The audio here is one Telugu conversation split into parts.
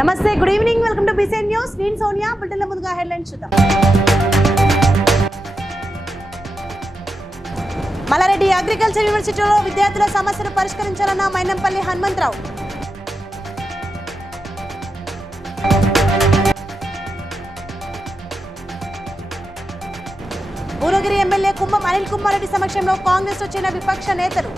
నమస్తే, good evening, welcome to BCN news. నేను సోనియా. బులెటిన్ల ముందుగా హెడ్లైన్స్ చూద్దాం. మల్లారెడ్డి అగ్రికల్చర్ యూనివర్సిటీలో విద్యార్థుల సమస్యలు పరిష్కరించాలన్న మైనంపల్లి హనుమంతరావు. భువనగిరి ఎమ్మెల్యే కుంభం అనిల్ కుమార్ రెడ్డి సమక్షంలో కాంగ్రెస్ వచ్చిన విపక్ష నేతలు.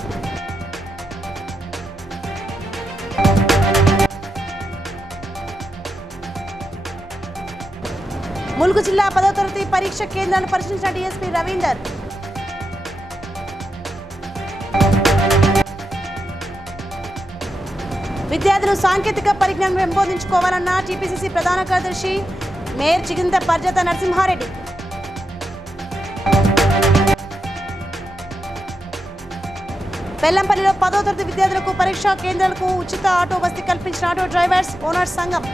ములుగు జిల్లా 10వ తరగతి పరీక్ష కేంద్రాలను పరిశీలించిన డీఎస్పీ రవీందర్. విద్యార్థులు సాంకేతిక పరిజ్ఞానం పెంపొందించుకోవాలన్న టీపీసీసీ ప్రధాన కార్యదర్శి మేయర్ చిగింత పర్జత నరసింహారెడ్డి. బెల్లంపల్లిలో 10వ తరగతి విద్యార్థులకు పరీక్షా కేంద్రాలకు ఉచిత ఆటో వసతి కల్పించిన ఆటో డ్రైవర్స్ ఓనర్స్ సంఘం.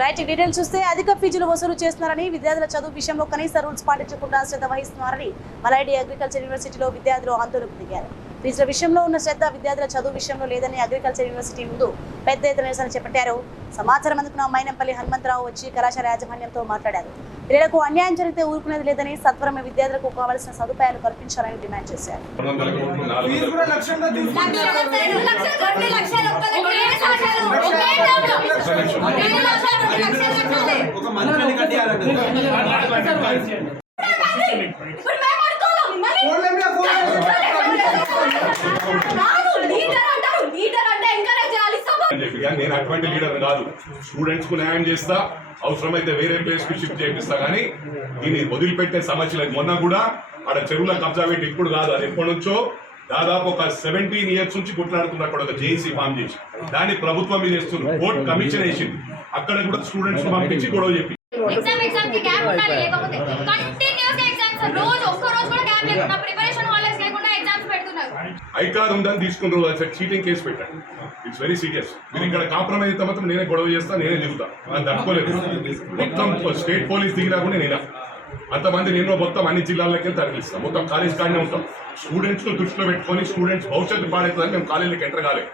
రైట్, డీటెయిల్స్ చూస్తే అధిక ఫీజులు వసూలు చేస్తున్నారని, విద్యార్థుల చదువు విషయంలో కనీస రూల్స్ పాటించకుండా శ్రద్ధ వహిస్తున్నారని మల్లారెడ్డి అగ్రికల్చర్ యూనివర్సిటీలో విద్యార్థులు ఆందోళనకు దిగారు. ఫీజుల విషయంలో ఉన్న శ్రద్ధ విద్యార్థుల చదువు విషయంలో లేదని అగ్రికల్చర్ యూనివర్సిటీ ముందు పెద్ద ఎత్తున నిరసన చేపట్టారు. సమాచారం అందుకున్న మైనంపల్లి హనుమంతరావు వచ్చి కళాశాల యాజమాన్యంతో మాట్లాడారు. పిల్లలకు అన్యాయం జరిగితే ఊరుకునేది లేదని, సత్వరమే విద్యార్థులకు కావాల్సిన సదుపాయాలు కల్పించాలని డిమాండ్ చేశారు. నేను అటువంటి లీడర్ కాదు. స్టూడెంట్స్ కు న్యాయం చేస్తా, అవసరమైతే వేరే ప్లేస్ కు షిఫ్ట్ చేపిస్తా, కానీ దీన్ని వదిలిపెట్టే సమస్యలు. మొన్న కూడా ఆడ చెరువుల కబ్జా పెట్టి ఇప్పుడు కాదు, అది ఎప్పటి నుంచో దాదాపు ఒక 17 years నుంచి కొట్లాడుతున్నారు. అక్కడ ఒక జేఏసీ ఫామ్ చేసి దాన్ని ప్రభుత్వం మీద వేస్తున్నారు. కోర్టు కమిషన్ వేసింది, అక్కడ కూడా స్టూడెంట్స్ పంపించి గొడవ చెప్పి ఐకార్ ఉందని తీసుకున్న రోజు చీటింగ్ కేసు పెట్టాను. It's very serious. మీరు ఇక్కడ కాంప్రమైజ్ అయితే మాత్రం నేనే గొడవ చేస్తా, నేనే దిగుతా. నాకు తట్టుకోలేదు. మొత్తం స్టేట్ పోలీస్ దిగినా కూడా నేనే అంతమంది నేను మొత్తం అన్ని జిల్లాలకి వెళ్ళి తరలిస్తాం. మొత్తం కాలేజ్ కాడనే ఉంటాం. స్టూడెంట్స్ దృష్టిలో పెట్టుకొని స్టూడెంట్స్ భవిష్యత్తు పాడవుతుందని మేము కాలేజీకి ఎంటర్ కాలేదు.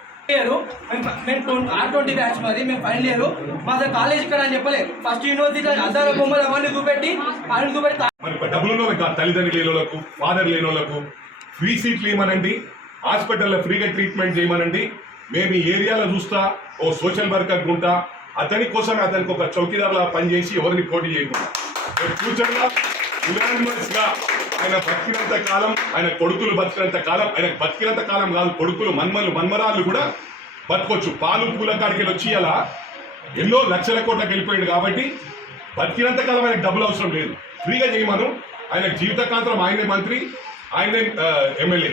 మేము R20 బ్యాచ్ మాది, మేము ఫైనల్ ఇయర్. మా కాలేజ్ ఇక్కడ అని చెప్పలేదు. ఫస్ట్ యూనివర్సిటీ అద్దాల బొమ్మలు అవన్నీ చూపెట్టి మరి డబ్బులు తల్లిదండ్రులు లేని వాళ్ళకు, ఫాదర్ లేని వాళ్ళకు ఫ్రీ సీట్లు ఇవ్వమనండి, హాస్పిటల్లో ఫ్రీగా ట్రీట్మెంట్ చేయమనండి. మేము ఈ ఏరియాలో చూస్తా ఓ సోషల్ వర్కర్ ఉంటా, అతని కోసమే అతనికి ఒక చౌకీదారులా పనిచేసి ఎవరిని పోటీ చేయకుండా ఫ్యూచర్గా యునానిమస్ గా ఆయన బతికినంత కాలం, ఆయన కొడుకులు బతికినంత కాలం, ఆయన బతికినంత కాలం కాదు, కొడుకులు మన్మరాళ్ళు కూడా బతకొచ్చు. పాలు పూల కాడికి వచ్చి అలా ఎన్నో లక్షల కోట్లకు వెళ్ళిపోయాడు. కాబట్టి బతికినంత కాలం ఆయనకు డబ్బులు అవసరం లేదు, ఫ్రీగా చేయమను. ఆయన జీవితకాంతం ఆయనే మంత్రి, ఆయనే ఎమ్మెల్యే.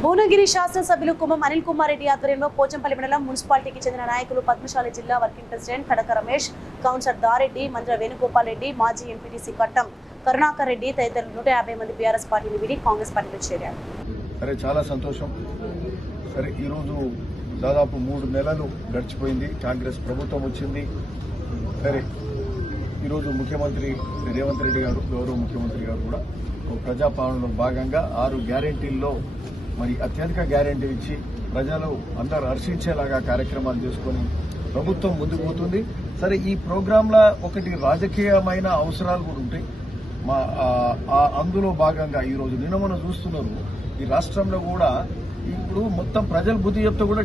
భువనగిరి శాసనసభ్యులు కుంభం అనిల్ కుమార్ రెడ్డి ఆధ్వర్యంలో పోచంపల్లి మండలం మున్సిపాలిటీకి చెందిన నాయకులు పద్మశాలి జిల్లా వర్కింగ్ ప్రెసిడెంట్ కడక రమేష్, కౌన్సిలర్ దారెడ్డి, మంత్రి వేణుగోపాల్ రెడ్డి, మాజీ ఎంపీటీసీ కట్టం కరుణాకర్ రెడ్డి తదితరులు 150 మంది బీఆర్ఎస్ పార్టీని వీడి కాంగ్రెస్ పార్టీలో చేరారు. సరే, చాలా సంతోషం. సరే, ఈరోజు దాదాపు 3 నెలలు గడిచిపోయింది, కాంగ్రెస్ ప్రభుత్వం వచ్చింది. సరే, ఈరోజు ముఖ్యమంత్రి రేవంత్ రెడ్డి గారు, గౌరవ ముఖ్యమంత్రి గారు కూడా ప్రజాపాలనలో భాగంగా 6 గ్యారెంటీల్లో మరి అత్యధిక గ్యారెంటీ ఇచ్చి ప్రజలు అందరూ హర్షించేలాగా కార్యక్రమాలు చేసుకుని ప్రభుత్వం ముందుకు పోతుంది. సరే, ఈ ప్రోగ్రాంలో ఒకటి రాజకీయమైన అవసరాలు కూడా ఉంటాయి. అందులో భాగంగా ఈరోజు నిన్న మనం చూస్తున్నారు, ఈ రాష్ట్రంలో కూడా ఇప్పుడు మొత్తం ప్రజల బుద్ధి చెప్తే కూడా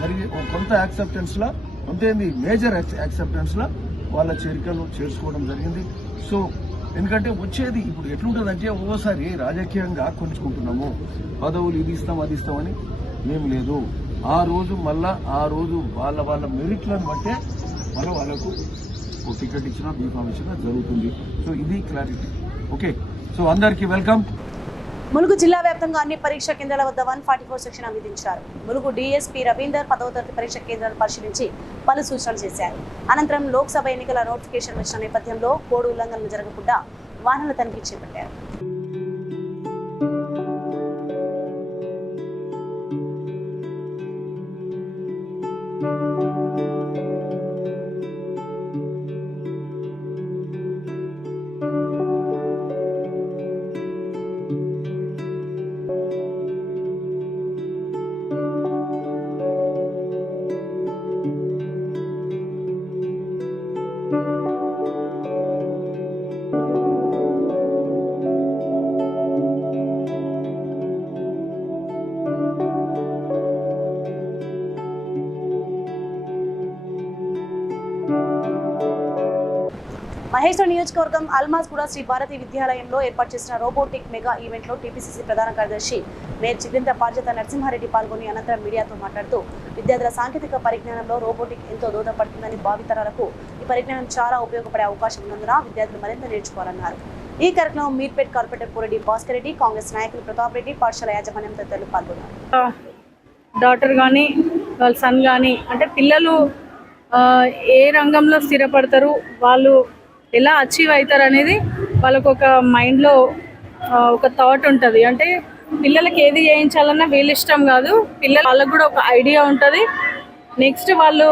జరిగి కొంత యాక్సెప్టెన్స్ లా అంతేంది, మేజర్ యాక్సెప్టెన్స్ లా వాళ్ళ చేరికలు చేసుకోవడం జరిగింది. సో ఎందుకంటే వచ్చేది ఇప్పుడు ఎట్లుంటుందంటే, ఒక్కోసారి రాజకీయంగా కొంచుకుంటున్నాము, పదవులు ఇది ఇస్తాం అది ఇస్తామని ఏం లేదు. ఆ రోజు వాళ్ళ మెరిట్లను బట్టే వాళ్ళకు టికెట్ ఇచ్చినా బీఫామ్ ఇచ్చినా జరుగుతుంది. సో ఇది క్లారిటీ. ఓకే, సో అందరికీ వెల్కమ్. ములుగు జిల్లా వ్యాప్తంగా అన్ని పరీక్షా కేంద్రాల వద్ద 144 సెక్షన్ విధించారు. ములుగు డీఎస్పీ రవీందర్ 10వ తరగతి పరీక్షా కేంద్రాలను పరిశీలించి పలు సూచనలు చేశారు. అనంతరం లోక్సభ ఎన్నికల నోటిఫికేషన్ వచ్చిన నేపథ్యంలో కోడ్ ఉల్లంఘనలు జరగకుండా వాహనాల తనిఖీ చేపట్టారు. మహేశ్వర నియోజకవర్గం అల్మాజ్గూడ శ్రీ భారతి విద్యాలయంలో ఏర్పాటు చేసిన రోబోటిక్ మెగా ఈవెంట్లో టీపీసీసీ ప్రధాన కార్యదర్శి మేయర్ చిగ్రింత పార్జత నరసింహారెడ్డి పాల్గొని అనంతరం మీడియాతో మాట్లాడుతూ విద్యార్థుల సాంకేతిక పరిజ్ఞానంలో రోబోటిక్ ఎంతో దోహదపడుతుందని భావితరాలకు ఈ పరిజ్ఞానం చాలా ఉపయోగపడే అవకాశం ఉన్నందున విద్యార్థులు మరింత నేర్చుకోవాలన్నారు. ఈ కార్యక్రమం మీర్పేట్ కార్పొరేటర్ పూరెడ్డి భాస్కర్ రెడ్డి, కాంగ్రెస్ నాయకులు ప్రతాప్ రెడ్డి, పాఠశాల యాజమాన్యం తదితరులు పాల్గొన్నారు. డాటర్ కానీ వాళ్ళ సన్ కానీ అంటే పిల్లలు ఏ రంగంలో స్థిరపడతారు, వాళ్ళు ఎలా అచీవ్ అవుతారు అనేది వాళ్ళకు ఒక మైండ్లో ఒక థాట్ ఉంటుంది. అంటే పిల్లలకి ఏది చేయించాలన్నా వీళ్ళ ఇష్టం కాదు, వాళ్ళకు కూడా ఒక ఐడియా ఉంటుంది. వాళ్ళు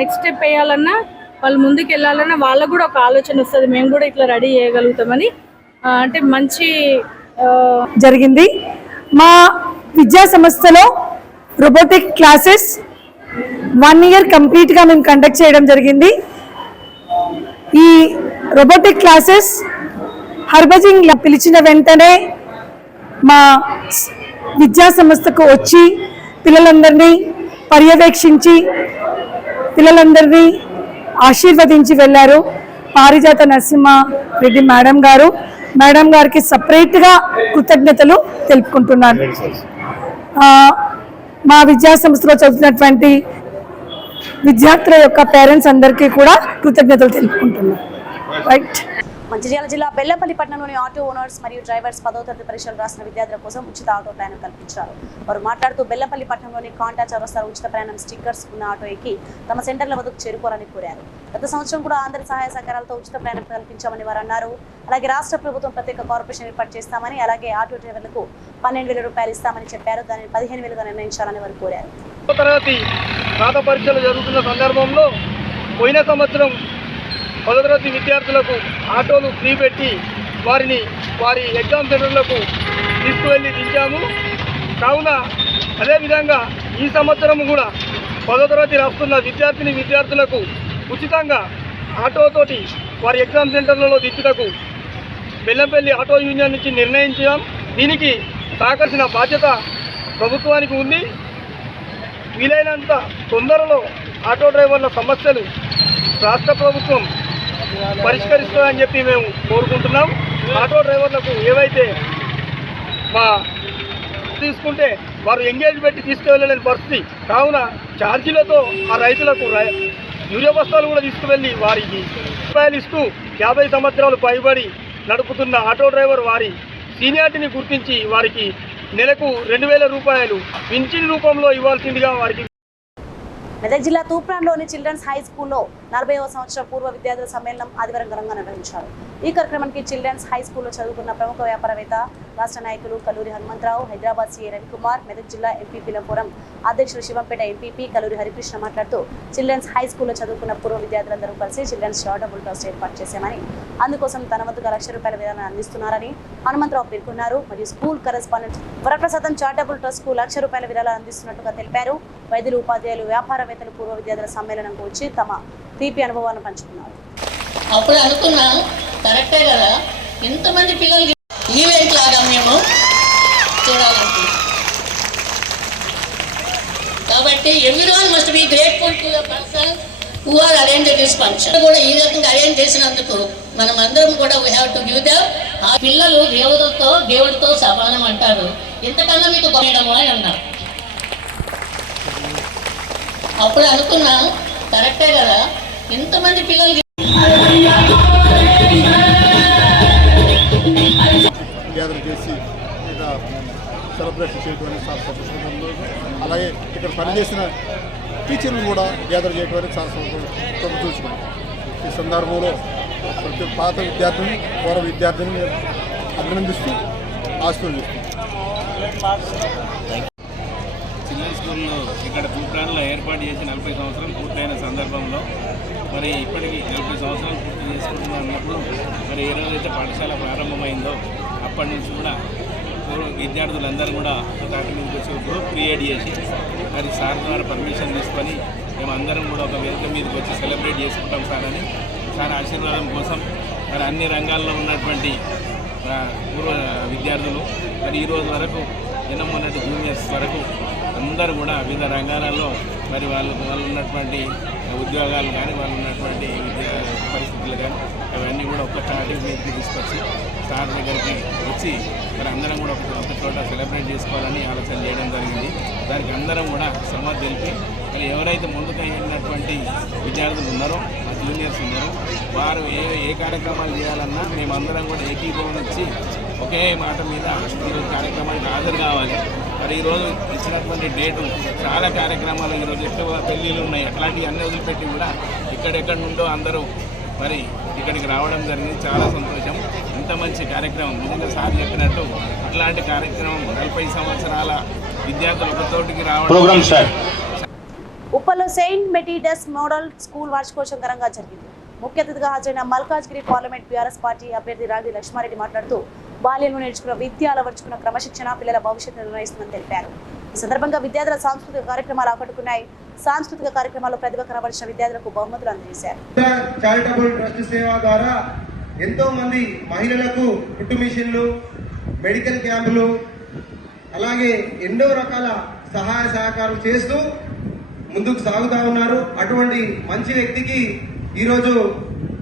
నెక్స్ట్ స్టెప్ వేయాలన్నా, వాళ్ళు ముందుకు వెళ్ళాలన్నా వాళ్ళకు కూడా ఒక ఆలోచన వస్తుంది, మేము కూడా ఇట్లా రెడీ చేయగలుగుతామని. అంటే మంచి జరిగింది. మా విద్యా సంస్థలో రోబోటిక్ క్లాసెస్ 1 year కంప్లీట్గా మేము కండక్ట్ చేయడం జరిగింది. ఈ రోబోటిక్ క్లాసెస్ హర్భజింగ్ పిలిచిన వెంటనే మా విద్యా సంస్థకు వచ్చి పిల్లలందరినీ పర్యవేక్షించి పిల్లలందరినీ ఆశీర్వదించి వెళ్ళారు. పారిజాత నరసింహారెడ్డి మేడం గారికి సపరేట్గా కృతజ్ఞతలు తెలుపుకుంటున్నాను. మా విద్యా సంస్థలో చదువుతున్నటువంటి విద్యార్థుల యొక్క పేరెంట్స్ అందరికీ కూడా కృతజ్ఞతలు తెలుపుకుంటున్నాను. రైట్. మంచిర్యాల జిల్లా బెల్లంపల్లి పట్టణంలోని ఆటో ఓనర్స్ మరియు డ్రైవర్స్ 10వ తరగతి పరీక్షలు రాసిన విద్యార్థుల కోసం ఉచిత ఆటో ప్రయాణం కల్పించారు. వారు మాట్లాడుతూ బెల్లంపల్లి పట్టణంలోని కాంటా చౌరస్తా ఉచిత ప్రయాణం స్టిక్కర్స్ ఉన్న ఆటో ఎక్కి తమ సెంటర్ల వద్దకు చేరుకోవాలని కోరారు. గత సంవత్సరం కూడా అందరి సహాయ సహకారాలతో ఉచిత ప్రయాణం కల్పించామని వారు అన్నారు. అలాగే రాష్ట్ర ప్రభుత్వం ప్రత్యేక కార్పొరేషన్ ఏర్పాటు చేస్తామని, అలాగే ఆటో డ్రైవర్లకు 12,000 రూపాయలు ఇస్తామని చెప్పారు. దానిని 15,000గా నిర్ణయించాలని వారు కోరారు. తరగతి రాత పరీక్షలు జరుగుతున్న సందర్భంలో పోయిన సంవత్సరం 10వ తరగతి విద్యార్థులకు ఆటోలు ఫ్రీ పెట్టి వారి ఎగ్జామ్ సెంటర్లకు తీసుకువెళ్ళి దించాము. కావున అదేవిధంగా ఈ సంవత్సరం కూడా 10వ తరగతి రాస్తున్న విద్యార్థులకు ఉచితంగా ఆటోతోటి వారి ఎగ్జామ్ సెంటర్లలో దించుటకు బెల్లంపల్లి ఆటో యూనియన్ నుంచి నిర్ణయించాం. దీనికి సహకరించిన బాధ్యత ప్రభుత్వానికి ఉంది. వీలైనంత తొందరలో ఆటో డ్రైవర్ల సమస్యలు రాష్ట్ర ప్రభుత్వం పరిష్కరిస్తుందని చెప్పి మేము కోరుకుంటున్నాం. ఆటో డ్రైవర్లకు ఏవైతే తీసుకుంటే వారు ఎంగేజ్ పెట్టి తీసుకువెళ్ళలేని పరిస్థితి, కావున ఛార్జీలతో ఆ రైతులకు యూరియా బస్తాలు కూడా తీసుకువెళ్ళి వారికి రూపాయలు ఇస్తూ 50 సంవత్సరాలు పైబడి నడుపుతున్న ఆటో డ్రైవర్ వారి సీనియారిటీని గుర్తించి వారికి నెలకు 2,000 రూపాయలు పింఛన్ రూపంలో ఇవ్వాల్సిందిగా వారికి. మెదక్ జిల్లా తూప్రాన్లోని చిల్డ్రన్స్ హై స్కూల్లో 40వ సంవత్సరం పూర్వ విద్యార్థుల సమ్మేళనం ఆదివారం ఘనంగా నిర్వహించారు. ఈ కార్యక్రమానికి చిల్డ్రన్స్ హై స్కూల్లో చదువుకున్న ప్రముఖ వ్యాపారవేత్త, రాష్ట్ర నాయకులు కల్లూరి హనుమంతరావు, హైదరాబాద్ సీఏ రవికుమార్, మెదక్ జిల్లా ఎంపీపీల ఫోరం అధ్యక్షులు శివంపేట ఎంపీపీ కల్లూరి హరికృష్ణ మాట్లాడుతూ చిల్డ్రన్స్ హై స్కూల్లో చదువుకున్న పూర్వ విద్యార్థులందరూ కలిసి చిల్డ్రన్స్ చారిటబుల్ ట్రస్ట్ ఏర్పాటు చేశామని, అందుకోసం తన వద్దగా ₹1,00,000 విరాళాన్ని అందిస్తున్నారని హనుమంతరావు పేర్కొన్నారు. మరియు స్కూల్ కరెస్పాండెంట్ వరప్రసాదం చారిటబుల్ ట్రస్ట్ కు ₹1,00,000 విరాళాలు అందిస్తున్నట్టుగా తెలిపారు. వైద్యులు, ఉపాధ్యాయులు, వ్యాపారవేత్తలు పూర్వ విద్యార్థుల సమ్మేళనంకు వచ్చి తమ తీపి అనుభవాలను పంచుకున్నారు. అప్పుడు అనుకున్నా కరెక్టే కదా, ఇంతమంది పిల్లలు ఈవెంట్ లాగా మేము చూడాలనుకుంటున్నాం. కాబట్టి everyone must be grateful to the person who are arranged this function. కూడా ఈ రకంగా అరేంజ్ చేసినందుకు మనం అందరం కూడా we have to give them. ఆ పిల్లలు దేవుడితో సమానం అంటారు, ఇంతకన్నా మీకు కొనడము అని అన్నారు. అప్పుడు అనుకున్నా కరెక్టే కదా, ఇంతమంది పిల్లలు గ్యాదర్ చేసి ఇక సెలబ్రేషన్ చేయడం అనేది చాలా సంతోషంగా ఉంది. అలాగే ఇక్కడ పనిచేసిన టీచర్లు కూడా గ్యాదర్ చేయడం అనేది చాలా సంతోషం చూసుకున్నాం. ఈ సందర్భంలో ప్రతి పాత విద్యార్థిని, పూర్వ విద్యార్థిని అభినందిస్తూ ఆశీర్వదిస్తున్నాం. చిల్డ్రన్ స్కూల్లో ఇక్కడ తూప్రాన్లో ఏర్పాటు చేసి 40 సంవత్సరాలు పూర్తయిన సందర్భంలో మరి ఇప్పటికీ 40 సంవత్సరాలు పూర్తి చేసుకుంటున్నా ఉన్నప్పుడు మరి ఏ రోజైతే పాఠశాల ప్రారంభమైందో అప్పటి నుంచి కూడా విద్యార్థులందరూ కూడా ఒక మీదకి వచ్చి గ్రూప్ క్రియేట్ చేసి మరి సార్ ద్వారా పర్మిషన్ తీసుకొని మేమందరం కూడా ఒక వేదిక మీదకి వచ్చి సెలబ్రేట్ చేసుకుంటాం సార్ అని సార్ ఆశీర్వాదం కోసం మరి అన్ని రంగాల్లో ఉన్నటువంటి పూర్వ విద్యార్థులు మరి ఈరోజు వరకు మొన్నటి జూనియర్స్ వరకు అందరూ కూడా వివిధ రంగాలలో మరి వాళ్ళు ఉన్నటువంటి ఉద్యోగాలు కానీ వాళ్ళు ఉన్నటువంటి విద్యా పరిస్థితులు కానీ అవన్నీ కూడా ఒక్క స్టార్టింగ్ మీదకి తీసుకొచ్చి సార్ దగ్గరికి వచ్చి మరి అందరం కూడా ఒక చోట సెలబ్రేట్ చేసుకోవాలని ఆలోచన చేయడం జరిగింది. దానికి అందరం కూడా సమ్మతి తెలిపి మరి ఎవరైతే ముందుకు వెళ్ళినటువంటి విద్యార్థులు ఉన్నారో జూనియర్స్ ఉన్నారో వారు ఏ కార్యక్రమాలు చేయాలన్నా మేమందరం కూడా ఏకీభవనం ఇచ్చి ఒకే మాట మీద ఈ కార్యక్రమానికి హాజరు కావాలి. మరి ఈరోజు ఇచ్చినటువంటి డేటు చాలా కార్యక్రమాలు ఈరోజు ఎక్కువ పెళ్ళిళ్ళు ఉన్నాయి, అట్లాంటివి అన్నీ వదిలిపెట్టి కూడా ఎక్కడెక్కడి నుండో అందరూ మరి ఇక్కడికి రావడం జరిగింది. చాలా సంతోషం. ఇంత మంచి కార్యక్రమం నిజంగా సార్ చెప్పినట్టు ఇట్లాంటి కార్యక్రమం 40 సంవత్సరాల విద్యార్థులు ఒక తోటికి రావడం. ఉప్పల్లో సెయింట్ మెటీడస్ మోడల్ స్కూల్ వార్షికోత్సవం ఘనంగా జరిగింది. ముఖ్య అతిథిగా హాజరైన మల్కాజ్గిరి పార్లమెంట్ బీఆర్ఎస్ పార్టీ అభ్యర్థి రాగి లక్ష్మారెడ్డి మాట్లాడుతూ బాల్యంలో నేర్చుకున్న విద్య అలవర్చుకున్న క్రమశిక్షణ పిల్లల భవిష్యత్తు నిర్ణయిస్తుందని తెలిపారు. ఈ సందర్భంగా విద్యార్థుల సాంస్కృతిక కార్యక్రమాలు ఆకట్టుకున్నాయి. సాంస్కృతిక కార్యక్రమాల్లో ప్రతిభ కనబరిచిన విద్యార్థులకు బహుమతులు అందజేశారు. చారిటబుల్ ట్రస్ట్ సేవ ద్వారా ఎంతో మంది మహిళలకు కుట్టు మిషన్లు, మెడికల్ క్యాంపులు, అలాగే ఎన్నో రకాల సహాయ సహకారం చేస్తూ ముందుకు సాగుతా ఉన్నారు. అటువంటి మంచి వ్యక్తికి ఈరోజు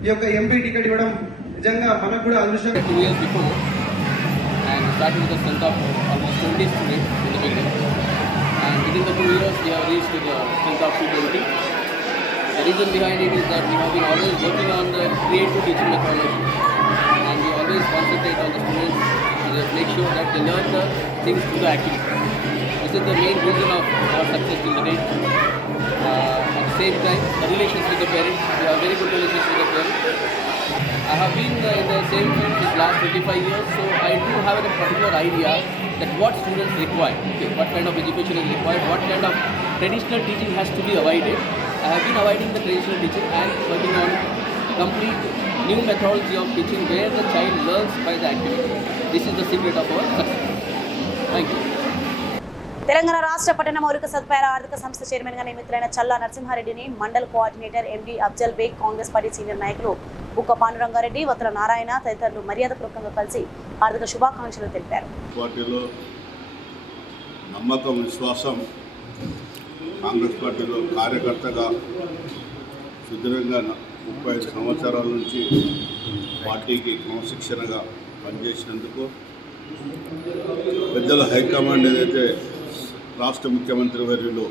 ఈ యొక్క ఎంపీ టికెట్ ఇవ్వడం నిజంగా మనకు కూడా అదృష్టం. 2 years before, and started with a strength of almost 20 students in the beginning. And within the 2 years, we have reached to the strength of 220. The reason behind it is that we have been always working on the creative teaching methodology, and we always concentrate on the students and make sure that they learn the things through the activity. This is the main reason of our success till the date. At the same time, the relations with the parents, we have very good relations with the parents. I have been in the same field since last 25 years, so I do have a particular idea that what students require, okay, what kind of education is required, what kind of traditional teaching has to be avoided. I have been avoiding the traditional teaching and working on complete new methodology of teaching where the child learns by the activity. This is the secret of our success. Thank you. Telangana రాష్ట్ర పట్టణ మౌలిక సదుపాయాల ఆర్థిక సంస్థ చైర్మన్ గా నియమితులైన చల్లా నరసింహారెడ్డిని మండల్ కోఆర్డినేటర్ ఎండి అఫ్జల్ బేగ్, కాంగ్రెస్ పార్టీ సీనియర్ నాయకులు బుక్క పాండురంగారెడ్డి, వత్తుల నారాయణ తదితరులు మర్యాదపూర్వకంగా కలిసి ఆర్థిక శుభాకాంక్షలు తెలిపారు. పార్టీలో నమ్మకం, విశ్వాసం, కాంగ్రెస్ పార్టీలో కార్యకర్తగా సుదీర్ఘంగా 35 సంవత్సరాల నుంచి పార్టీకి క్రమశిక్షణగా పనిచేసినందుకు పెద్దల హైకమాండ్ ఏదైతే రాష్ట్ర ముఖ్యమంత్రి వర్యులు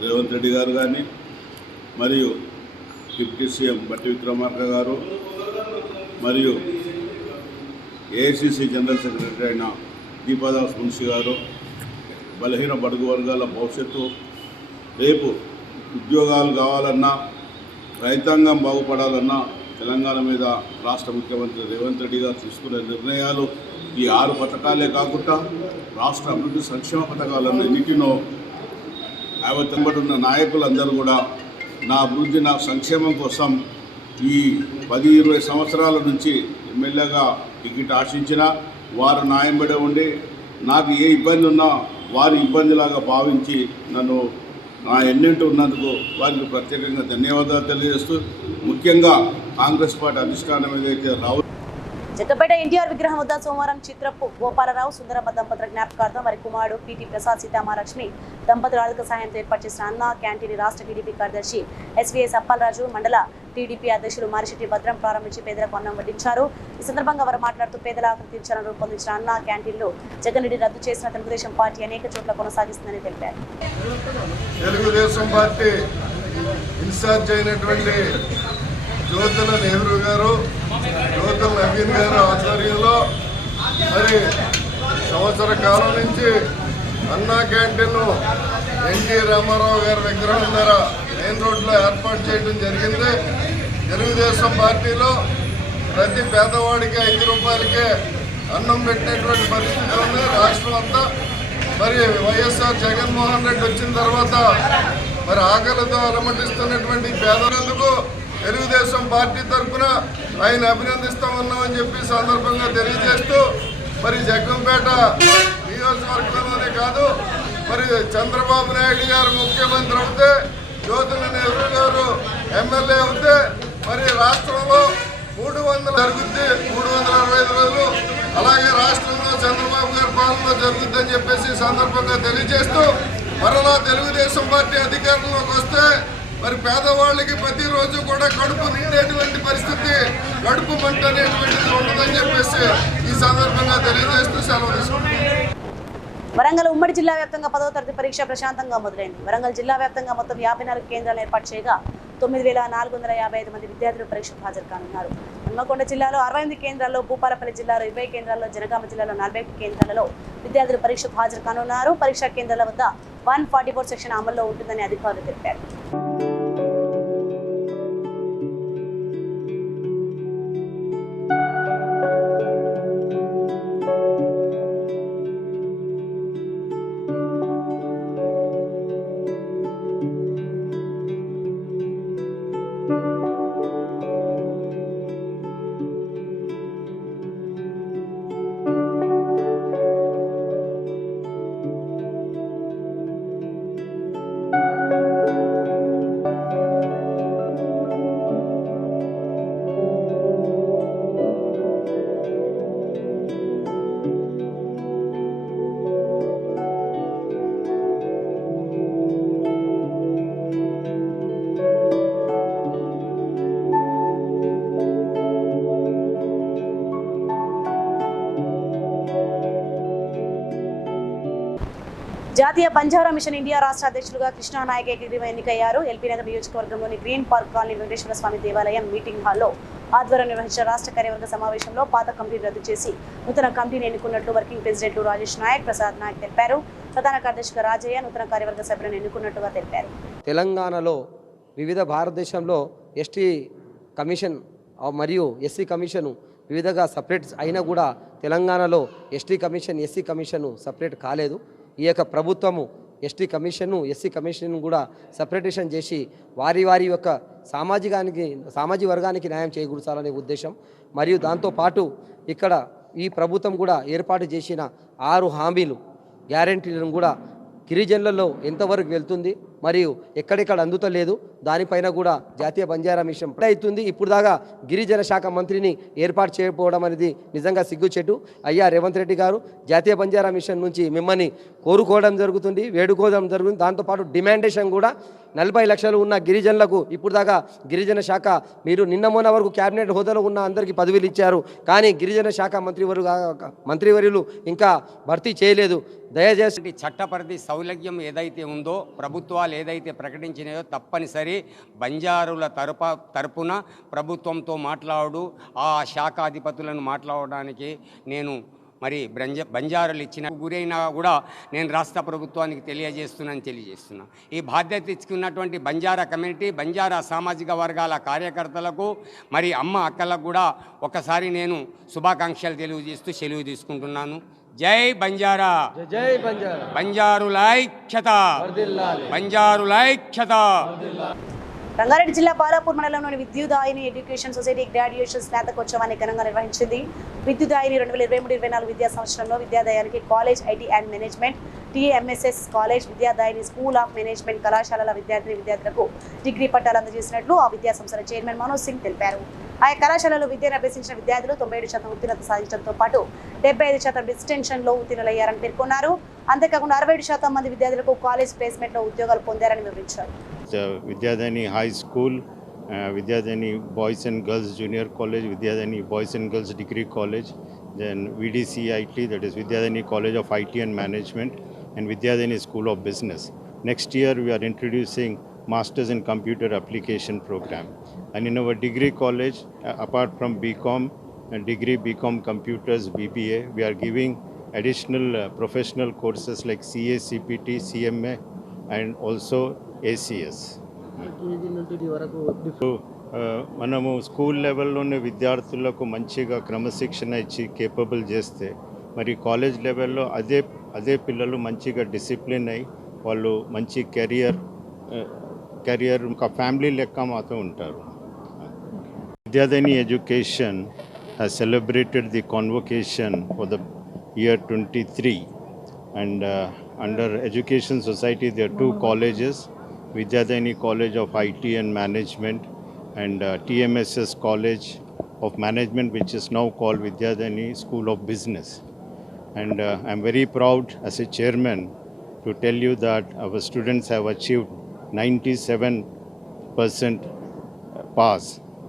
రేవంత్ రెడ్డి గారు కానీ, మరియు డిప్యూటీ సీఎం బట్టి విక్రమార్క గారు, మరియు ఏఐసిసి జనరల్ సెక్రటరీ అయిన దీపాదాస్ మున్షి గారు, బలహీన బడుగు వర్గాల భవిష్యత్తు, రేపు ఉద్యోగాలు కావాలన్నా, రైతాంగం బాగుపడాలన్నా తెలంగాణ మీద రాష్ట్ర ముఖ్యమంత్రి రేవంత్ రెడ్డి గారు తీసుకునే నిర్ణయాలు ఈ 6 పథకాలే కాకుండా రాష్ట్ర అభివృద్ధి సంక్షేమ పథకాలను ఎన్నిటినో యావత్తంబడున్న నాయకులందరూ కూడా నా అభివృద్ధి, నా సంక్షేమం కోసం ఈ 10-20 సంవత్సరాల నుంచి ఎమ్మెల్యేగా టికెట్ ఆశించినా వారు న్యాయంబడే ఉండి నాకు ఏ ఇబ్బంది ఉన్నా వారి ఇబ్బందిలాగా భావించి నన్ను నా ఎన్నెంటూ ఉన్నందుకు వారికి ప్రత్యేకంగా ధన్యవాదాలు తెలియజేస్తూ, ముఖ్యంగా కాంగ్రెస్ పార్టీ అధిష్టానం ఏదైతే రావు జగ్గపేట ఎన్టీఆర్ విగ్రహం వద్ద సోమవారం చిత్రపు గోపాలరావు, సుందరమ్మ దంపతుల జ్ఞాపకార్థం వారి కుమారుడు పిటి ప్రసాద్, సీతామహాలక్ష్మి దంపతుల ఆర్థిక సహాయంతో ఏర్పాటు చేసిన అన్న క్యాంటీన్ రాష్ట్ర టీడీపీ కార్యదర్శి ఎస్వీఎస్ అప్పలరాజు, మండల టీడీపీ అధ్యక్షులు మారిశెట్టి భద్రం ప్రారంభించి పేదలకు అన్నం వడ్డించారు. ఈ సందర్భంగా వారు మాట్లాడుతూ పేదల ఆకలి తీర్చాలని రూపొందించిన అన్న క్యాంటీన్లు జగన్ రెడ్డి రద్దు చేసిన తెలుగుదేశం పార్టీ అనేక చోట్ల కొనసాగిస్తుందని తెలిపారు. తెలుగుదేశం పార్టీ ఇన్ఛార్జ్ అయినటువంటి జ్యోతుల నెహ్రూ గారు, జ్యోతుల నవీన్ గారు ఆధ్వర్యంలో మరి సంవత్సర కాలం నుంచి అన్నా క్యాంటీన్ను ఎన్టీ రామారావు గారి విగ్రహం ద్వారా మెయిన్ రోడ్లో ఏర్పాటు చేయడం జరిగింది. తెలుగుదేశం పార్టీలో ప్రతి పేదవాడికి 5 రూపాయలకే అన్నం పెట్టినటువంటి పరిస్థితి ఉంది రాష్ట్రం అంతా. మరి వైఎస్ఆర్ జగన్మోహన్ రెడ్డి వచ్చిన తర్వాత మరి ఆకలితో అలమటిస్తున్నటువంటి పేదలందుకు తెలుగుదేశం పార్టీ తరఫున ఆయన అభినందిస్తూ ఉన్నామని చెప్పి సందర్భంగా తెలియజేస్తూ, మరి జగ్గంపేట నియోజకవర్గంలోనే కాదు, మరి చంద్రబాబు నాయుడు గారు ముఖ్యమంత్రి అవుతే, జ్యోతుల నెహ్రూ గారు ఎమ్మెల్యే అవుతే మరి రాష్ట్రంలో 300 జరుగుద్ది, 365 రోజులు అలాగే రాష్ట్రంలో చంద్రబాబు గారి పాలన జరుగుద్దని చెప్పేసి సందర్భంగా తెలియజేస్తూ, మరలా తెలుగుదేశం పార్టీ అధికారంలోకి వస్తే మరి పేదవాళ్ళకి ప్రతిరోజు కూడా కడుపు నిండేటువంటి పరిస్థితి, కడుపు మంట అనేటువంటిది ఉండదని చెప్పేసి ఈ సందర్భంగా తెలియజేస్తూ సెలవు తీసుకుంటున్నాను. వరంగల్ ఉమ్మడి జిల్లా వ్యాప్తంగా 10వ తరగతి పరీక్ష ప్రశాంతంగా మొదలైంది. వరంగల్ జిల్లా వ్యాప్తంగా మొత్తం 54 కేంద్రాలు ఏర్పాటు చేయగా 9,455 మంది విద్యార్థులు పరీక్షకు హాజరు కానున్నారు. హన్మకొండ జిల్లాలో 68 కేంద్రాల్లో, భూపాలపల్లి జిల్లాలో 20 కేంద్రాల్లో, జనగామ జిల్లాలో 40 కేంద్రాలలో విద్యార్థులు పరీక్షకు హాజరు కానున్నారు. పరీక్షా కేంద్రాల వద్ద 144 సెక్షన్ అమల్లో ఉంటుందని అధికారులు తెలిపారు. జాతీయ బంజారా మిషన్ ఇండియా రాష్ట్ర అధ్యక్షులుగా కృష్ణా నాయక్ ఏకగ్రీవ ఎన్నికయ్యారు. ఎల్బీ నగర్ నియోజకవర్గంలోని గ్రీన్ పార్క్ కాలనీ వెంకటేశ్వర స్వామి దేవాలయం మీటింగ్ హాల్లో ఆధ్వర్యం నిర్వహించిన రాష్ట్ర కార్యవర్గ సమావేశంలో పాత కమిటీని రద్దు చేసి నూతన కమిటీని ఎన్నుకున్నట్లు వర్కింగ్ ప్రెసిడెంట్లు రాజేష్ నాయక్, ప్రసాద్ నాయక్ తెలిపారు. ప్రధాన కార్యదర్శిగా రాజయ్య నూతన కార్యవర్గ సభ్యులను ఎన్నుకున్నట్టుగా తెలిపారు. తెలంగాణలో వివిధ భారతదేశంలో ఎస్టీ కమిషన్ మరియు ఎస్సీ కమిషను వివిధగా సపరేట్ అయినా కూడా తెలంగాణలో ST commission, SC commission separate కాలేదు. ఈ యొక్క ప్రభుత్వము ఎస్టీ కమిషన్ను, ఎస్సీ కమిషన్ కూడా సపరేటేషన్ చేసి వారి యొక్క సామాజిక వర్గానికి న్యాయం చేకూర్చాలనే ఉద్దేశం. మరియు దాంతోపాటు ఇక్కడ ఈ ప్రభుత్వం కూడా ఏర్పాటు చేసిన 6 హామీలు గ్యారంటీలను కూడా గిరిజనులలో ఎంతవరకు వెళ్తుంది మరియు ఎక్కడెక్కడ అందుతలేదు దానిపైన కూడా జాతీయ బంజారా మిషన్ అవుతుంది. ఇప్పుడు దాకా గిరిజన శాఖ మంత్రిని ఏర్పాటు చేయకపోవడం అనేది నిజంగా సిగ్గుచెట్టు. అయ్యా రేవంత్ రెడ్డి గారు, జాతీయ బంజారా మిషన్ నుంచి మిమ్మల్ని కోరుకోవడం జరుగుతుంది, వేడుకోవడం జరుగుతుంది. దాంతోపాటు డిమాండేషన్ కూడా 40 లక్షలు ఉన్న గిరిజనులకు ఇప్పుడు దాకా గిరిజన శాఖ మీరు నిన్న మొన్న వరకు క్యాబినెట్ హోదాలో ఉన్న అందరికీ పదవులు ఇచ్చారు, కానీ గిరిజన శాఖ మంత్రివర్యులు ఇంకా భర్తీ చేయలేదు. దయచేసి చట్టపరిధి సౌలభ్యం ఏదైతే ఉందో, ప్రభుత్వాలు ఏదైతే ప్రకటించినాయో తప్పనిసరి బంజారుల తరపున ప్రభుత్వంతో మాట్లాడు, ఆ శాఖాధిపతులను మాట్లాడడానికి నేను మరి బంజారులు ఇచ్చిన గురైనా కూడా నేను రాష్ట్ర ప్రభుత్వానికి తెలియజేస్తున్నా. ఈ బాధ్యత ఇచ్చుకున్నటువంటి బంజారా కమ్యూనిటీ, బంజారా సామాజిక వర్గాల కార్యకర్తలకు మరి అక్కలకు కూడా ఒకసారి నేను శుభాకాంక్షలు తెలియజేస్తూ సెలవు తీసుకుంటున్నాను. జై బంజారా, జై బంజారా, బంజారుల ఐక్యత, బంజారుల ఐక్యత. రంగారెడ్డి జిల్లా బాలాపూర్ మండలంలోని విద్యుదాయిని ఎడ్యుకేషన్ సొసైటీ గ్రాడ్యుయేషన్ స్నాతకోత్సవాన్ని ఘనంగా నిర్వహించింది. విద్యుదాయిని 2023-24 విద్యా సంవత్సరంలో విద్యాదాయానికి college IT and management, TMSS college, Vidyadayini school of management కళాశాలల విద్యార్థులకు డిగ్రీ పట్టాలు అందజేసినట్లు ఆ విద్యా సంస్థల చైర్మన్ మనోజ్ సింగ్ తెలిపారు. ఆయా కళాశాలలో విద్యను అభ్యసించిన విద్యార్థులు 97% ఉత్తీర్ణత సాధించడంతో పాటు 75% డిస్టింక్షన్లో ఉత్తీర్ణులయ్యారని పేర్కొన్నారు. అంతేకాకుండా 67% మంది విద్యార్థులకు కాలేజ్ ప్లేస్మెంట్లో ఉద్యోగాలు పొందారని వివరించారు. Vidyadayini high school, Vidyadayini boys and girls junior college, Vidyadayini boys and girls degree college, then VDCIT, that is Vidyadhani College of IT and Management, and Vidyadhani School of Business. Next year we are introducing Masters in Computer Application program. And in our degree college, apart from BCom and degree BCom Computers, BBA, we are giving additional professional courses like CA, CPT, CMA and also ACS. మనము స్కూల్ లెవెల్లోనే విద్యార్థులకు మంచిగా క్రమశిక్షణ ఇచ్చి కేపబుల్ చేస్తే మరి కాలేజ్ లెవెల్లో అదే పిల్లలు మంచిగా డిసిప్లిన్ అయ్యి వాళ్ళు మంచి కెరియర్ ఒక ఫ్యామిలీ లెక్క మాత్రం ఉంటారు. విద్యాదాయిని education has celebrated the convocation for the year 23 and under Education Society there are 2 colleges, Vidyadhani College of IT and Management and TMSS College of Management, which is now called Vidyadhani School of Business. And I'm very proud as a chairman to tell you that our students have achieved 97 pass,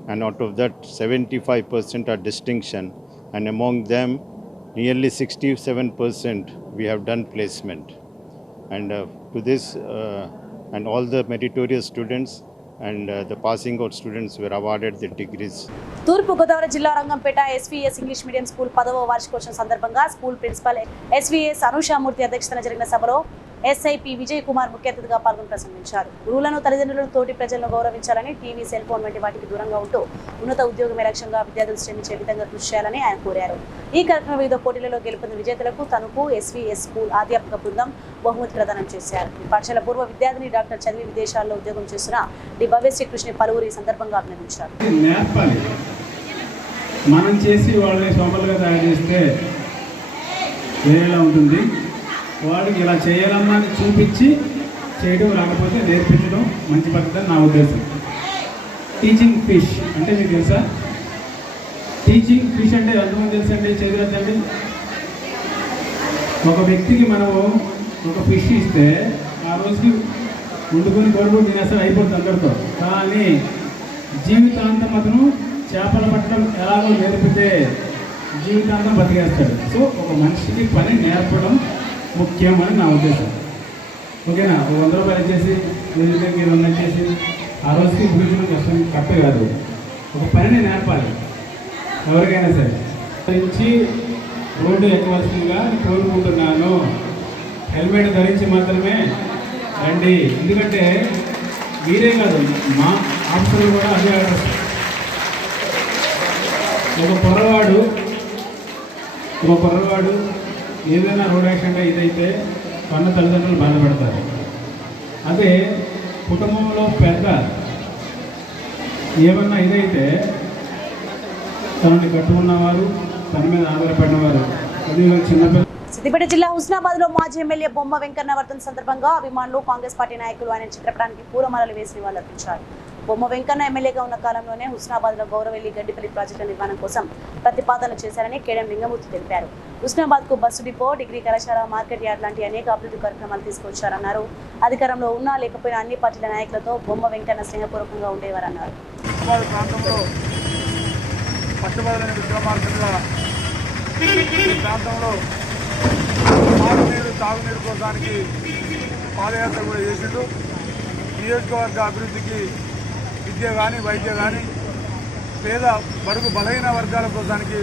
and out of that 75% are distinction, and among them nearly 67% we have done placement. And to this and all the meritorious students and the passing out students were awarded the degrees. తూర్పు గోదావరి జిల్లా Rangampeta SVS English medium school 10వ వార్షికోత్సవం సందర్భంగా స్కూల్ ప్రిన్సిపల్ ఎస్వీఎస్ అనుషామూర్తి అధ్యక్షతన జరిగిన సభలో ఎస్ఐపి విజయ్ కుమార్ ముఖ్య అతిథిగా పాల్గొని ప్రసంగించారు. గురువులను, తల్లిదండ్రులను, తోటి ప్రజలను గౌరవించాలని, టీవీ, సెల్ ఫోన్ వంటి వాటికి దూరంగా ఉంటూ ఉన్నత ఉద్యోగమే లక్ష్యంగా విద్యార్థులు శ్రమించే విధంగా కృషి చేయాలని ఆయన కోరారు. ఈ కార్యక్రమం వివిధ పోటీలలో గెలుపొందిన విజేతలకు తనకు ఎస్వీఎస్ స్కూల్ అధ్యాపక బృందం బహుమతి ప్రదానం చేశారు. ఈ పాఠశాల పూర్వ విద్యార్థిని డాక్టర్ చదివి విదేశాల్లో ఉద్యోగం చేస్తున్న డి భవ్యశ్రీ కృష్ణ పలువురు ఈ సందర్భంగా అభినందించారు. మనం చేసి వాళ్ళని సోమలుగా తయారు చేస్తే వేరేలా ఉంటుంది. వాడికి ఇలా చేయాలమ్మా అని చూపించి చేయడం రాకపోతే నేర్పించడం మంచి పద్ధతి అని నా ఉద్దేశం. టీచింగ్ ఫిష్ అంటే మీకు తెలుసా? టీచింగ్ ఫిష్ అంటే ఎంతమంది తెలుసండి? చదివద్దండి. ఒక వ్యక్తికి మనము ఒక ఫిష్ ఇస్తే ఆ రోజుకి వండుకొని కొడుకు తినేస్తారు, అయిపోతుంది అందరితో. కానీ జీవితాంతం అతను చేపలు పట్టడం ఎలాగో నేర్పితే జీవితాంతం బతికేస్తాడు. సో ఒక మనిషికి పని నేర్పడం ముఖ్యం అని నా ఉద్దేశం. ఓకేనా? 100 రూపాయలు ఇచ్చేసి మీరు వచ్చేసి ఆ రోజుకి భూమిలో కష్టం కప్పే కాదు. ఒక పనిని నేర్పాలి ఎవరికైనా సరే. నుంచి రోడ్డు ఎక్కవలసిందిగా కోరుకుంటున్నాను. హెల్మెట్ ధరించి మాత్రమే రండి. ఎందుకంటే మీరే కాదు, మా ఆఫీసర్లు కూడా అదే ఆడతారు. ఒక కుర్రవాడు ఏదైనా రోడ్ యాక్సిడెంట్ ఇదైతే కన్న తల్లిదండ్రులు బాధపడతారు. అదే కుటుంబంలో పెద్ద ఏమన్నా ఇదైతే తనని కట్టుకున్నవారు, తన మీద ఆధారపడినవారు, అది చిన్నపిల్ల. సిద్దిపేట జిల్లా హుస్నాబాద్ లో మాజీ ఎమ్మెల్యే బొమ్మ వెంకన్న వర్ధన్ సందర్భంగా అభిమానులు, కాంగ్రెస్ పార్టీ నాయకులు ఆయన చిత్రపటానికి పూలమాలలు వేసి నివాళులర్పించారు. బొమ్మ వెంకన్న ఎమ్మెల్యేగా ఉన్న కాలంలోనే హుస్నాబాద్ లో గౌరవెల్లి గడ్డిపల్లి ప్రాజెక్టుల నిర్మాణం కోసం ప్రతిపాదనలు చేశారని కేడం లింగమూర్తి తెలిపారు. హుస్నాబాద్ కు బస్సు డిపో, డిగ్రీ కళాశాల, మార్కెట్ యార్డ్ లాంటి అనేక అభివృద్ధి కార్యక్రమాలు తీసుకొచ్చారన్నారు. అధికారంలో ఉన్నా లేకపోయినా అన్ని పార్టీల నాయకులతో బొమ్మ వెంకన్న స్నేహపూర్వకంగా ఉండేవారన్నారు. తాగునీరు కోసానికి పాదయాత్ర కూడా చేసిండు. నియోజకవర్గ అభివృద్ధికి విద్య కానీ, వైద్య కానీ, పేద బడుగు బలహీన వర్గాల కోసానికి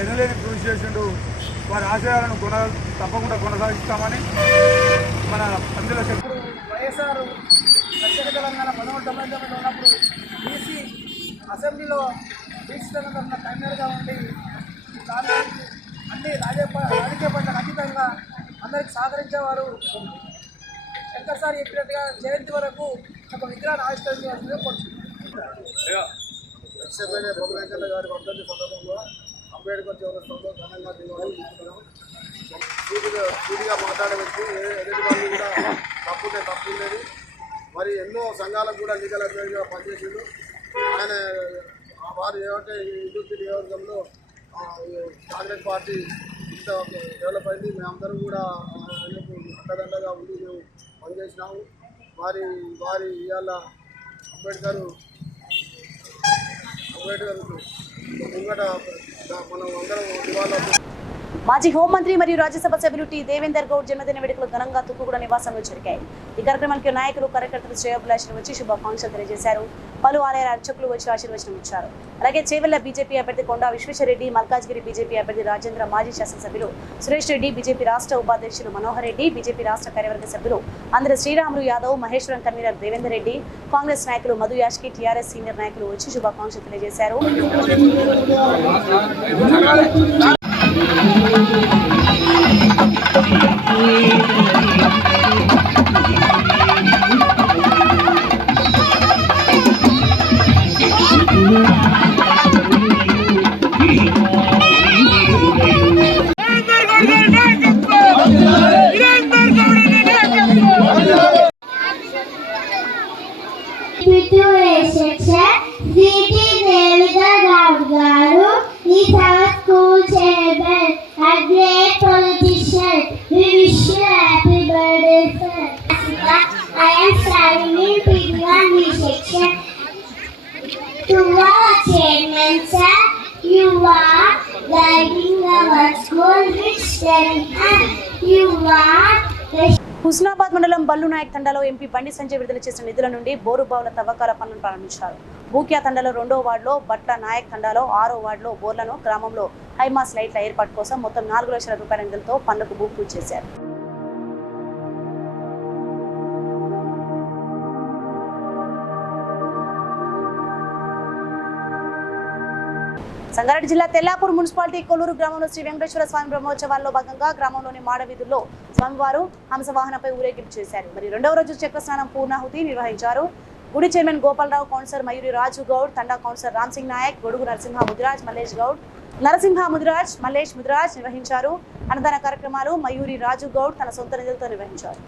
ఎనలేని కృషి చేసిండు. వారి ఆశయాలను తప్పకుండా కొనసాగిస్తామని మన పందుల శక్తులు వైఎస్ఆర్ దక్షిణ తెలంగాణ 1999లో ఉన్నప్పుడు బీసీ అసెంబ్లీలో బీసీ తెలంగాణ కన్వీనర్గా ఉండి దాని అన్ని రాజకీయ పట్ల ఖచ్చితంగా అందరికి సహకరించేవారు. శంకర్ సార్ చెప్పినట్టుగా జయంతి వరకు ఒక విగ్రహాన్ని ఆవిష్కరించాలని ఎమ్మెల్యే బొమ్మ వెంకన్న గారి వర్ధంతి సందర్భంగా అంబేద్కర్ చౌరస్తాలో ఘనంగా తీసుకున్నాం. సూటిగా మాట్లాడవచ్చు. ఎదుటి వాళ్ళు కూడా తప్పుంటే తప్పు ఉండేది. మరి ఎన్నో సంఘాలకు కూడా లీగల్ అడ్వైజర్గా పనిచేసిండు ఆయన. వారు ఏమంటే ఇండూపి నియోజకవర్గంలో కాంగ్రెస్ పార్టీ ఇంత డెవలప్ అయింది. మేమందరం కూడా ఆయనకు అండదండగా ఉండి మేము పనిచేసినాము. వారి ఇవాళ అంబేద్కర్ ముంగట మనం అందరం ఇవాళ. మాజీ హోంమంత్రి మరియు రాజ్యసభ సభ్యులు టి దేవేందర్ గౌడ్ జన్మదిన వేడుకలు ఘనంగా తుక్కుగూడ నివాసంలో జరిగాయి. ఈ కార్యక్రమానికి నాయకులు, కార్యకర్తలు, శ్రేయోభిలాషులు వచ్చి శుభాకాంక్షలు తెలియజేశారు. పలు ఆలయాల అర్చకులు వచ్చి ఆశీర్వచనం ఇచ్చారు. అలాగే చేవెళ్ల బీజేపీ అభ్యర్థి కొండా విశ్వేశ్వరరెడ్డి, మల్కాజ్గిరి బీజేపీ అభ్యర్థి రాజేంద్ర, మాజీ శాసనసభ్యులు సురేష్ రెడ్డి, బీజేపీ రాష్ట్ర ఉపాధ్యక్షులు మనోహర్ రెడ్డి, బీజేపీ రాష్ట్ర కార్యవర్గ సభ్యులు ఆంధ్ర శ్రీరాములు యాదవ్, మహేశ్వరం కన్వీనర్ దేవేందర్ రెడ్డి, కాంగ్రెస్ నాయకులు మధు యాష్కి, టీఆర్ఎస్ సీనియర్ నాయకులు వచ్చి శుభాకాంక్షలు తెలియజేశారు. He was school chairman at Family section. To our chairman, sir, you are guiding our school with strength and you are the Husnabad మండలం బల్లు నాయక్ తండాలో ఎంపీ బండి సంజయ్ విడుదల చేసిన నిధుల నుండి బోరు బావుల తవ్వకాల పనులను ప్రారంభించారు. బూక్యా తండాలో 2వ వార్డులో, బట్ల నాయక్ తండాలో 6వ వార్డులో బోర్లను, గ్రామంలో హైమాస్ లైట్ల ఏర్పాటు కోసం మొత్తం 4 లక్షల రూపాయల నిధులతో పనులకు భూమి పూజ చేశారు. సంగారెడ్డి జిల్లా తెల్లాపూర్ మున్సిపాలిటీ కొల్లూరు గ్రామంలో శ్రీ వెంకటేశ్వర స్వామి బ్రహ్మోత్సవాల్లో భాగంగా గ్రామంలోని మాడవీధుల్లో స్వామివారు హంసవాహనపై ఊరేగింపు చేశారు. మరి 2వ రోజు చక్రస్నానం పూర్ణాహుతి నిర్వహించారు. గుడి చైర్మన్ గోపాలరావు, కౌన్సిలర్ మయూరి రాజు గౌడ్, తండా కౌన్సిలర్ రామ్సింగ్ నాయక్, గొడుగు నరసింహ ముదిరాజ్, మల్లేష్ గౌడ్, మల్లేష్ ముదిరాజ్ నిర్వహించారు. అన్నదాన కార్యక్రమాలు మయూరి రాజు గౌడ్ తన సొంత నిధులతో నిర్వహించారు.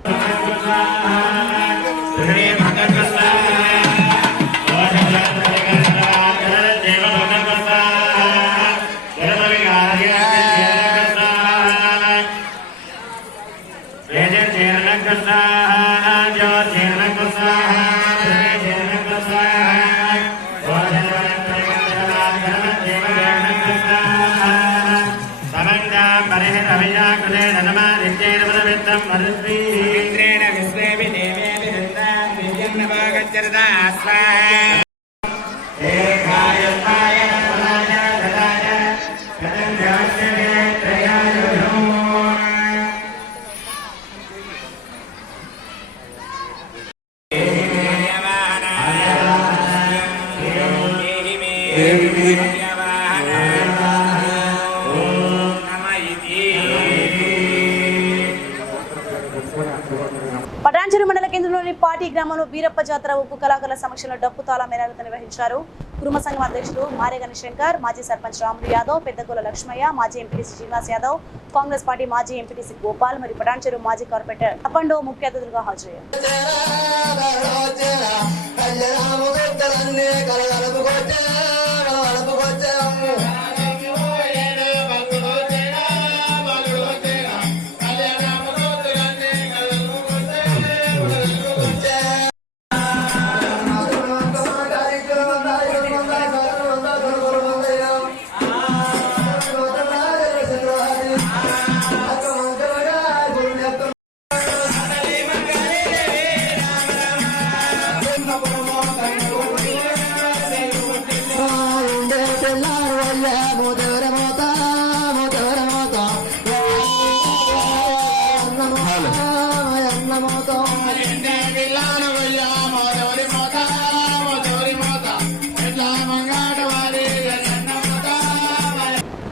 పటాన్చెరు మండల కేంద్రంలోని పార్టీ గ్రామంలో వీరప్ప జాతర ఉప్పు కళాకారుల సమక్షంలో డప్పు తాళా మేళాలతో నిర్వహించారు. కుటుంబ సంఘం అధ్యక్షులు మారేగని శంకర్, మాజీ సర్పంచ్ రాములు యాదవ్, పెద్దగోల లక్ష్మయ్య, మాజీ ఎంపీటీసీ శ్రీనివాస్ యాదవ్, కాంగ్రెస్ పార్టీ మాజీ ఎంపీటీసీ గోపాల్ మరియు పటాన్చెరు మాజీ కార్పొరేటర్ అప్పండో ముఖ్య అతిథులుగా హాజరయ్యారు.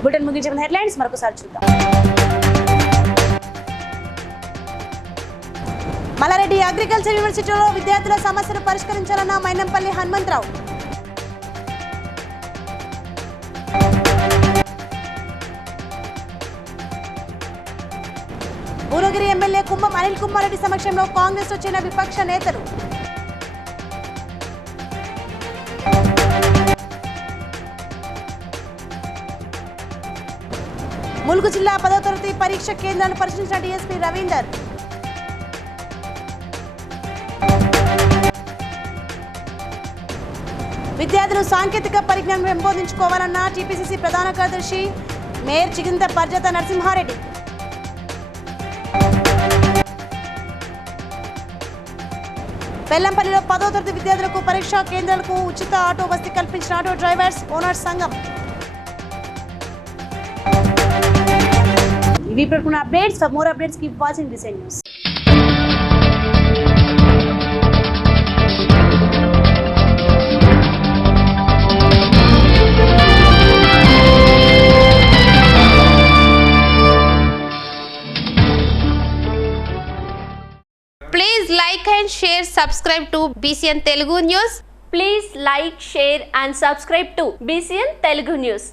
బులెటిన్ ముగించే హెడ్లైన్స్ మరొకసారి చూద్దాం. మల్లారెడ్డి అగ్రికల్చర్ యూనివర్సిటీలో విద్యార్థుల సమస్యలు పరిష్కరించాలన్న మైనంపల్లి హనుమంతరావు. భువనగిరి ఎమ్మెల్యే కుంభం అనిల్ కుమార్ రెడ్డి సమక్షంలో కాంగ్రెస్ వచ్చిన విపక్ష నేతలు. ములుగు జిల్లా 10వ తరగతి పరీక్ష కేంద్రాలను పరిశీలించిన డీఎస్పీ రవీందర్. విద్యార్థులు సాంకేతిక పరిజ్ఞానం పెంపొందించుకోవాలన్న టీపీసీసీ ప్రధాన కార్యదర్శి మేయర్ చిగింత పర్జత నరసింహారెడ్డి. బెల్లంపల్లిలో 10వ తరగతి విద్యార్థులకు పరీక్షా కేంద్రాలకు ఉచిత ఆటో వసతి కల్పించిన ఆటో డ్రైవర్స్ ఓనర్స్ సంఘం. ఇవి ఇప్పుడు updates. For more updates keep watching this news. Please like and share, subscribe to BCN Telugu News. Please like, share and subscribe to BCN Telugu News.